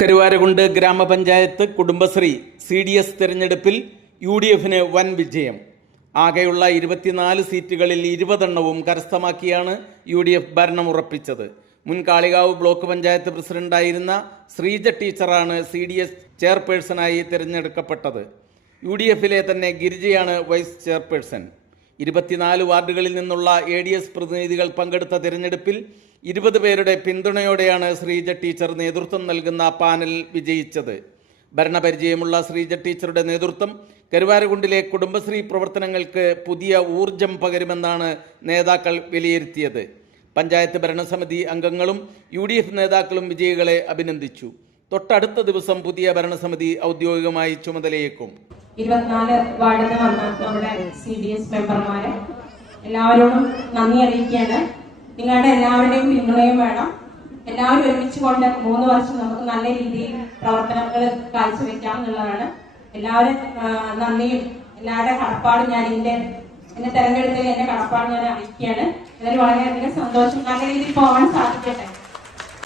കരുവാരകുണ്ട് ഗ്രാമപഞ്ചായത്ത് കുടുംബശ്രീ CDS തിരഞ്ഞെടുപ്പിൽ UDFന് വൻ വിജയം. ആകെയുള്ള 24 സീറ്റുകളിൽ 20 കരസ്ഥമാക്കിയാണ് UDF ഭരണമുറപ്പിച്ചത്. മുൻ കാളികാവ് ബ്ലോക്ക് പഞ്ചായത്ത് പ്രസിഡന്റായിരുന്ന ശ്രീജ ടീച്ചറാണ് CDS ചെയർപേഴ്സണായി തിരഞ്ഞെടുക്കപ്പെട്ടത്. UDFിലെ തന്നെ ഗിരിജയാണ് വൈസ് ചെയർപേഴ്സൺ. 24 വാർഡുകളിൽ നിന്നുള്ള ADS പ്രതിനിധികൾ പങ്കെടുത്ത തിരഞ്ഞെടുപ്പിൽ 20 പേരുടെ പിന്തുണയോടെയാണ് ശ്രീജ ടീച്ചർ നേതൃത്വം നൽകുന്ന പാനൽ വിജയിച്ചത്. ഭരണപരിചയമുള്ള ശ്രീജ ടീച്ചറുടെ നേതൃത്വം കരുവാരകുണ്ടിലെ കുടുംബശ്രീ പ്രവർത്തനങ്ങൾക്ക് പുതിയ ഊർജം പകരുമെന്നാണ് നേതാക്കൾ വിലയിരുത്തിയത്. പഞ്ചായത്ത് ഭരണസമിതി അംഗങ്ങളും UDF നേതാക്കളും വിജയികളെ അഭിനന്ദിച്ചു. തൊട്ടടുത്ത ദിവസം പുതിയ ഭരണസമിതി ഔദ്യോഗികമായി ചുമതലയേക്കും. 24 വാർഡിൽ നിന്ന് വന്ന നമ്മുടെ CDS മെമ്പർമാരെ എല്ലാവരോടും നന്ദി അറിയിക്കുകയാണ്. നിങ്ങളുടെ എല്ലാവരുടെയും പിന്തുണയും വേണം. എല്ലാവരും ഒരുമിച്ച് കൊണ്ട് 3 വർഷം നമുക്ക് നല്ല രീതിയിൽ പ്രവർത്തനങ്ങൾ കാഴ്ചവെക്കാം എന്നുള്ളതാണ്. എല്ലാവരും നന്ദിയും എല്ലാവരുടെ കടപ്പാടും ഞാൻ എന്നെ തെരഞ്ഞെടുത്തതിൽ എന്റെ കടപ്പാട് ഞാൻ അറിയിക്കുകയാണ്. ഇതിൽ വളരെയധികം സന്തോഷം. നല്ല രീതിയിൽ പോകാൻ സാധിക്കട്ടെ.